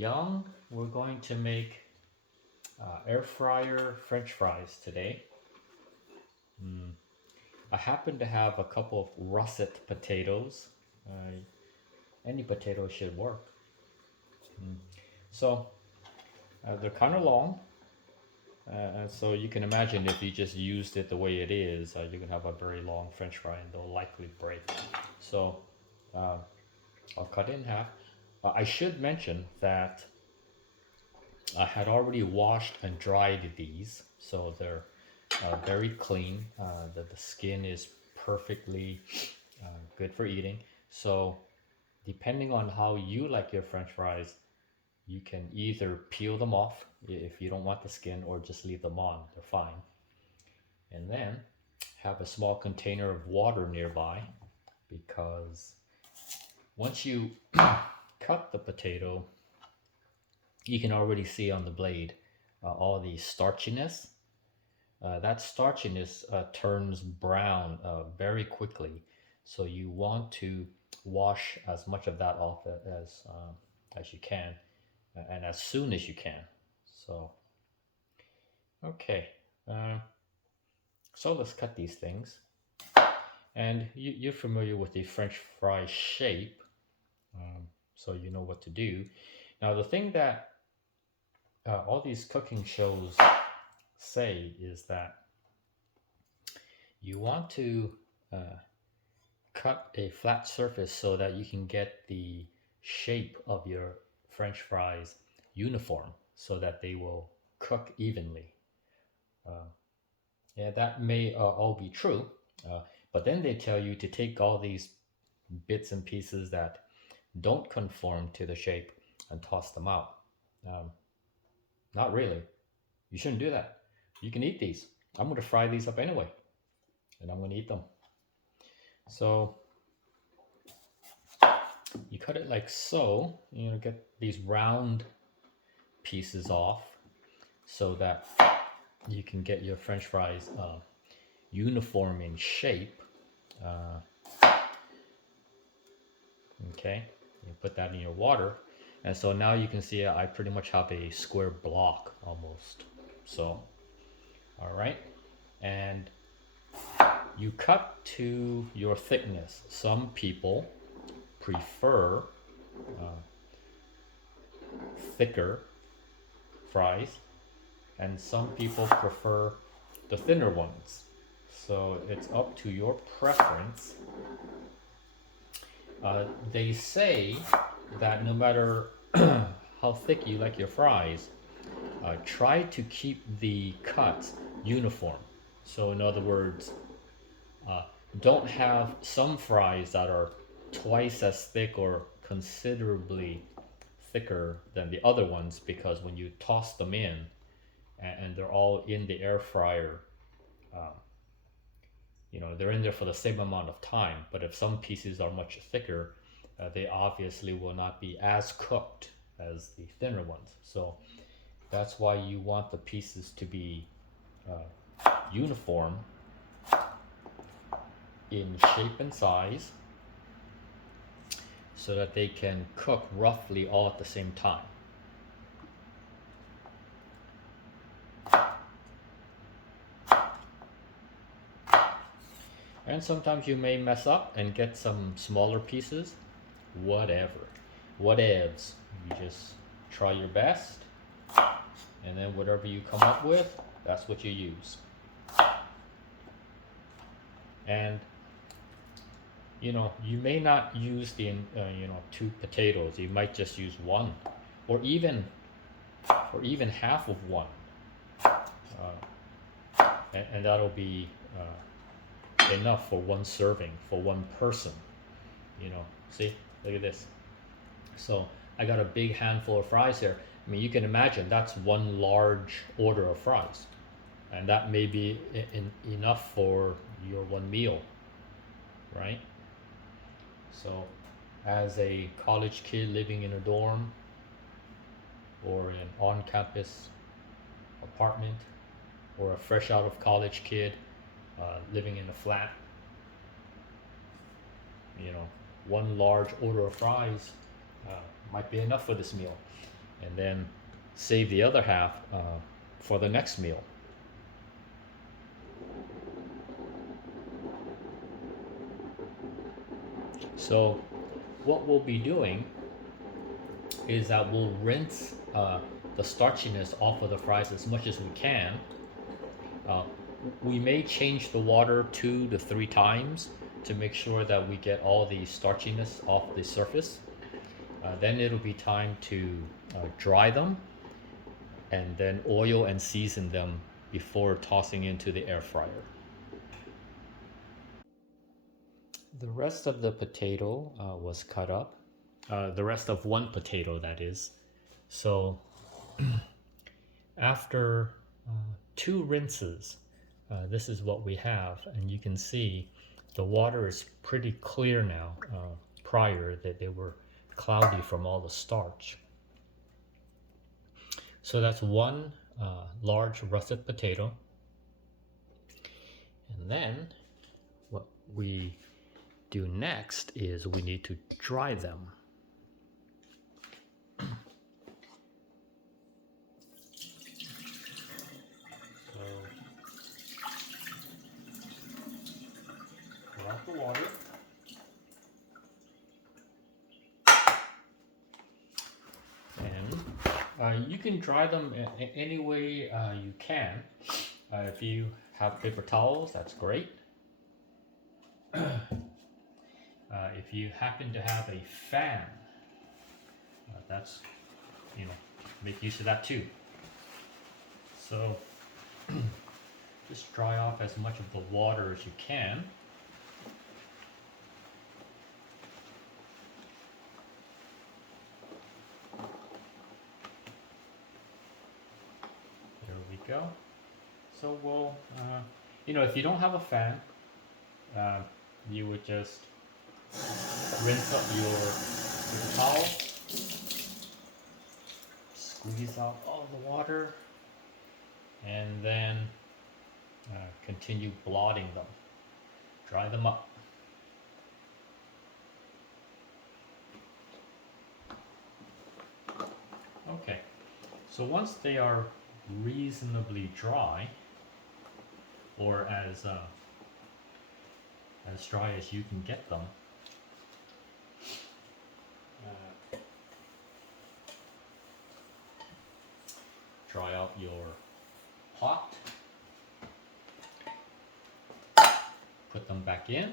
Young, we're going to make air fryer French fries today. Mm. I happen to have a couple of russet potatoes. Any potato should work. Mm. So they're kind of long, and so you can imagine if you just used it the way it is, you can have a very long French fry and they'll likely break. So uh, I'll cut it in half. I should mention that I had already washed and dried these, so they're very clean. The skin is perfectly good for eating. So, depending on how you like your French fries, you can either peel them off if you don't want the skin, or just leave them on. They're fine. And then have a small container of water nearby, because once you cut the potato, you can already see on the blade all the starchiness. That starchiness turns brown very quickly, so you want to wash as much of that off as you can, and as soon as you can. So, okay, uh, so let's cut these things. And you're familiar with the French fry shape, so you know what to do. Now, the thing that all these cooking shows say is that you want to uh, cut a flat surface so that you can get the shape of your French fries uniform, so that they will cook evenly. Uh, yeah, that may all be true, uh, but then they tell you to take all these bits and pieces that don't conform to the shape and toss them out. Um, Not really. You shouldn't do that. You can eat these. I'm going to fry these up anyway, and I'm going to eat them. So you cut it like so. Get these round pieces off so that you can get your French fries uniform in shape. Uh, okay, you put that in your water, and so now you can see I pretty much have a square block almost. So, all right, and you cut to your thickness. Some people prefer thicker fries, and some people prefer the thinner ones. So it's up to your preference. They say that no matter how thick you like your fries, try to keep the cuts uniform. So, in other words, uh, don't have some fries that are twice as thick or considerably thicker than the other ones, because when you toss them in and they're all in the air fryer, um, they're in there for the same amount of time. But if some pieces are much thicker, they obviously will not be as cooked as the thinner ones. So that's why you want the pieces to be uniform in shape and size, so that they can cook roughly all at the same time. And sometimes you may mess up and get some smaller pieces. Whatever. Whatevs. You just try your best, and then whatever you come up with, that's what you use. And you may not use the two potatoes. You might just use one, or even half of one, and that'll be enough for one serving for one person. See, look at this. So I got a big handful of fries here. I mean, you can imagine that's one large order of fries, and that may be enough for your one meal, right? So, as a college kid living in a dorm or an on-campus apartment, or a fresh out of college kid living in a flat, one large order of fries uh, might be enough for this meal. and then save the other half for the next meal. So what we'll be doing is that we'll rinse the starchiness off of the fries as much as we can. Uh, we may change the water 2 to 3 times to make sure that we get all the starchiness off the surface. Then it'll be time to dry them and then oil and season them before tossing into the air fryer. The rest of the potato was cut up. The rest of one potato, that is. So after 2 rinses, this is what we have. And you can see the water is pretty clear now. Prior that they were cloudy from all the starch. So that's one large russet potato. And then what we do next is we need to dry them. So pour out the water. And you can dry them any way you can. If you have paper towels, that's great. If you happen to have a fan, that's, make use of that too. So just dry off as much of the water as you can. There we go. So we'll, if you don't have a fan, you would just rinse up your towel, squeeze out all the water, and then continue blotting them. Dry them up. Okay, so once they are reasonably dry, or as dry as you can get them, dry out your pot, put them back in,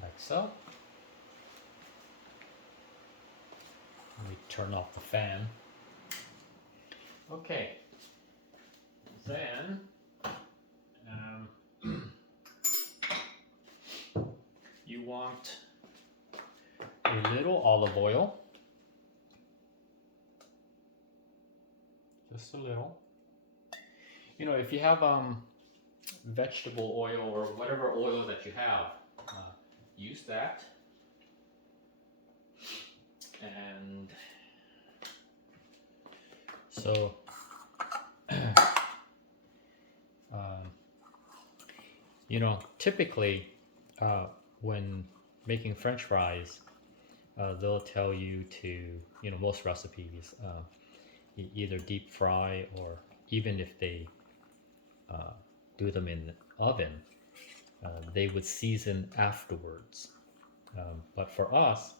like so. Let me turn off the fan. Okay, then you want a little olive oil, just a little. If you have vegetable oil or whatever oil that you have, use that. And so typically when making French fries, they'll tell you to, most recipes, either deep fry, or even if they do them in the oven, they would season afterwards. But for us,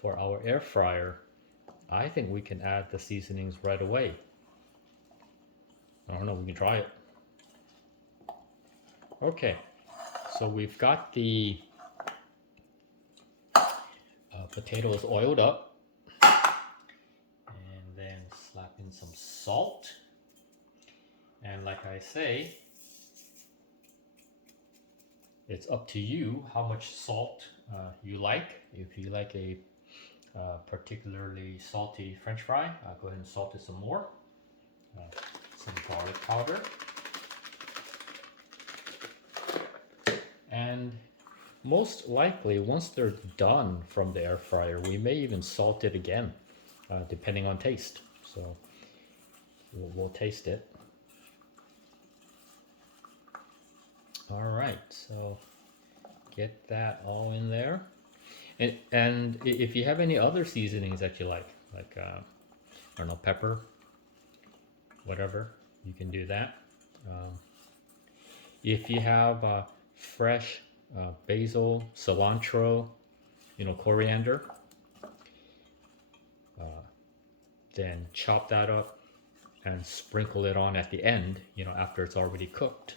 for our air fryer, I think we can add the seasonings right away. I don't know, we can try it. Okay, so we've got the potatoes oiled up, and then slap in some salt. And like I say, it's up to you how much salt you like. If you like a particularly salty French fry, go ahead and salt it some more. Some garlic powder. And most likely, once they're done from the air fryer, we may even salt it again, depending on taste. So we'll taste it. All right, so get that all in there. And if you have any other seasonings that you like I don't know, pepper, whatever, you can do that. If you have fresh basil, cilantro, coriander, then chop that up and sprinkle it on at the end, after it's already cooked.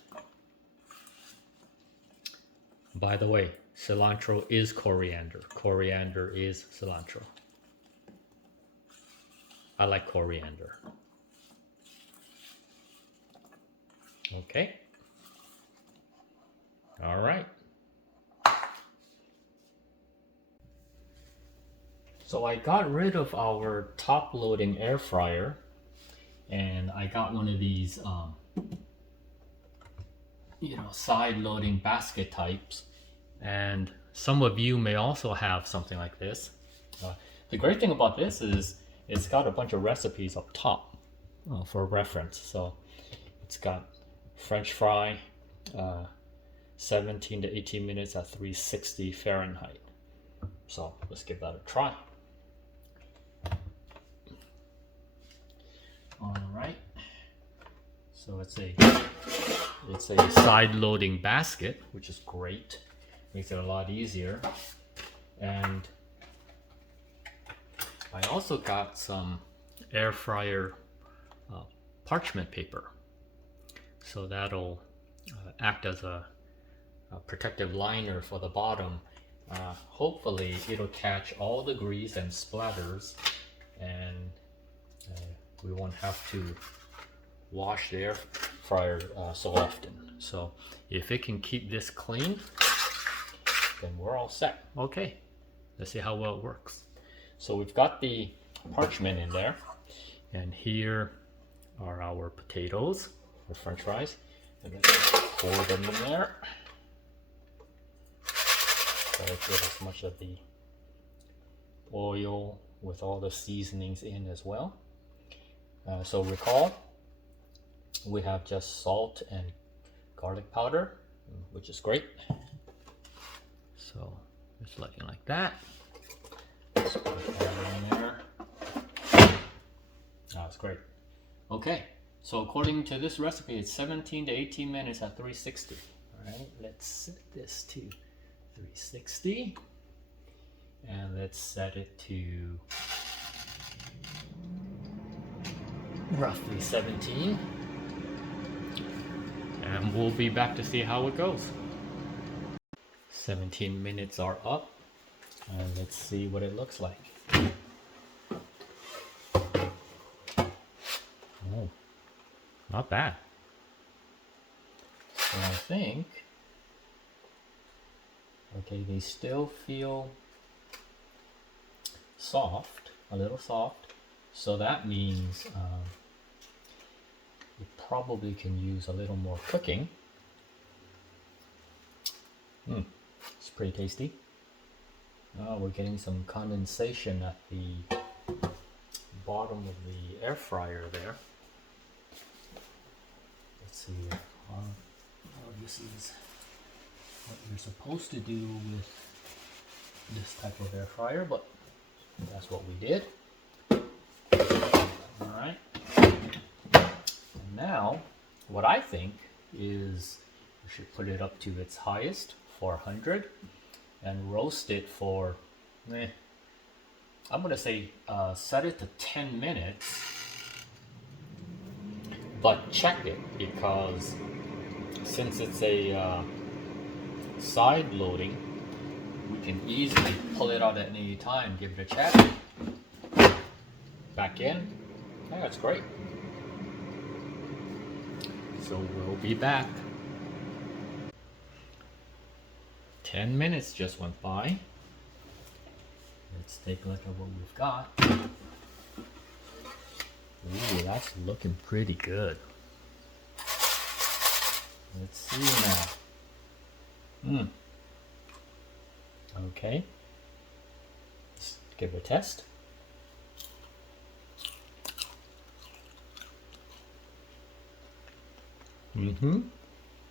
By the way, cilantro is coriander. Coriander is cilantro. I like coriander. Okay. All right. So I got rid of our top loading air fryer and I got one of these side loading basket types, and some of you may also have something like this. The great thing about this is it's got a bunch of recipes up top for reference. So it's got French fry, 17 to 18 minutes at 360 Fahrenheit. So let's give that a try. All right. So it's a side loading basket, which is great. Makes it a lot easier. And I also got some air fryer parchment paper. So that'll act as a protective liner for the bottom. Hopefully it'll catch all the grease and splatters, and we won't have to wash the air fryer so often. So if it can keep this clean, then we're all set. Okay, let's see how well it works. So we've got the parchment in there, and here are our potatoes, or French fries. And let's pour them in there. Try to get as much of the oil with all the seasonings in as well. So recall, we have just salt and garlic powder, which is great. So it's looking like that. Let's put that in there. That's great. Okay, so according to this recipe, it's 17 to 18 minutes at 360. All right, let's set this to 360, and let's set it to roughly 17. And we'll be back to see how it goes. 17 minutes are up, and let's see what it looks like. Oh, not bad. So I think, okay, they still feel soft, a little soft. So that means you probably can use a little more cooking. It's pretty tasty. We're getting some condensation at the bottom of the air fryer there. Let's see here. This is what you're supposed to do with this type of air fryer, but that's what we did. Alright. And now, what I think is we should put it up to its highest, 400, and roast it for, I'm going to say set it to 10 minutes, but check it, because since it's a side loading, we can easily pull it out at any time, give it a check, back in. Yeah, that's great. So we'll be back. 10 minutes just went by. Let's take a look at what we've got. Ooh, that's looking pretty good. Let's see now. Okay, let's give it a test.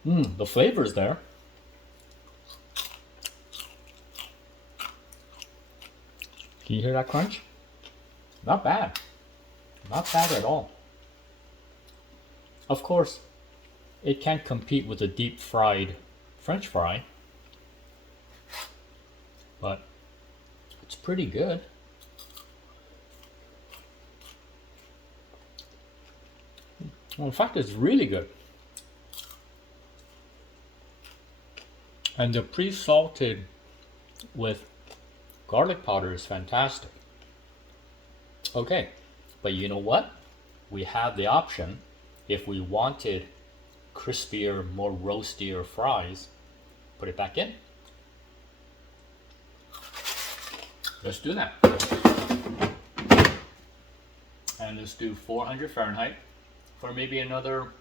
The flavor's there. Can you hear that crunch? Not bad. Not bad at all. Of course, it can't compete with a deep fried French fry, but it's pretty good. Well, in fact, it's really good. And the pre-salted with garlic powder is fantastic. Okay, but you know what? We have the option, if we wanted crispier, more roastier fries, put it back in. Let's do that. And let's do 400 Fahrenheit for maybe another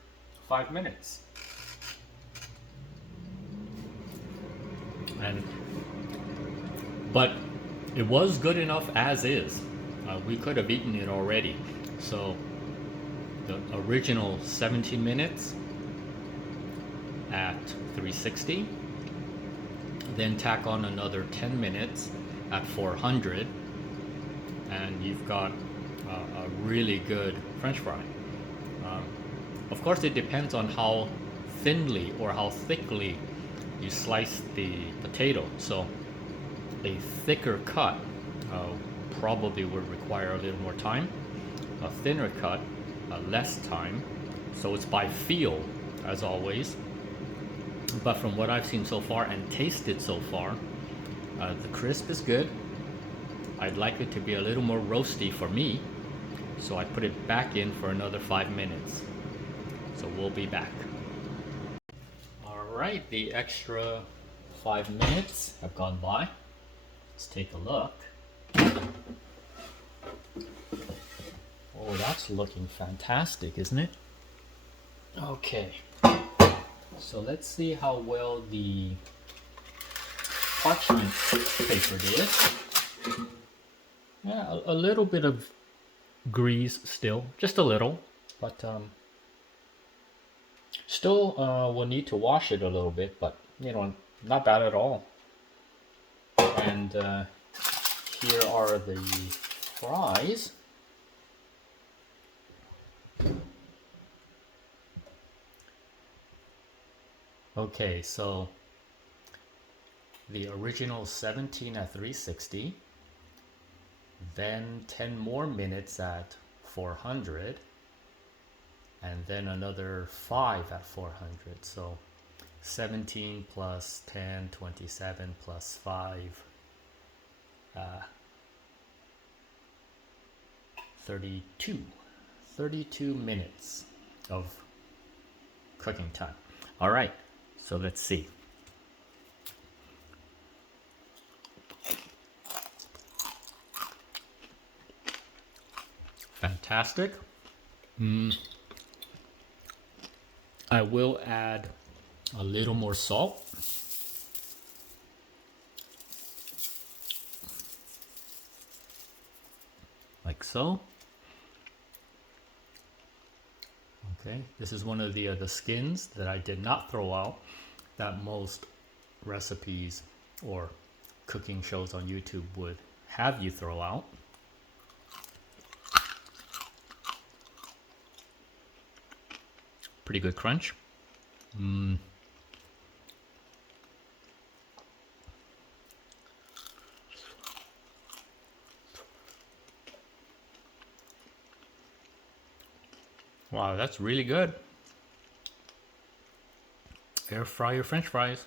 5 minutes. But it was good enough as is. We could have eaten it already. So the original 17 minutes at 360, then tack on another 10 minutes at 400, and you've got a really good French fry. Of course, it depends on how thinly or how thickly you slice the potato. So a thicker cut probably would require a little more time. A thinner cut, less time. So it's by feel, as always. But from what I've seen so far and tasted so far, the crisp is good. I'd like it to be a little more roasty for me, so I put it back in for another 5 minutes. So we'll be back. All right, the extra 5 minutes have gone by. Let's take a look. Oh, that's looking fantastic, isn't it? Okay, so let's see how well the parchment paper did. Yeah, a little bit of grease still, just a little, but still we'll need to wash it a little bit, but you know, not bad at all. And here are the fries. Okay, so the original 17 at 360, then 10 more minutes at 400, and then another 5 at 400. So 17 plus 10, 27 plus 5, 32 minutes of cooking time. All right, so let's see. Fantastic. I will add a little more salt. Like so. Okay, this is one of the skins that I did not throw out, that most recipes or cooking shows on YouTube would have you throw out. Pretty good crunch. Wow, that's really good. Air fryer French fries.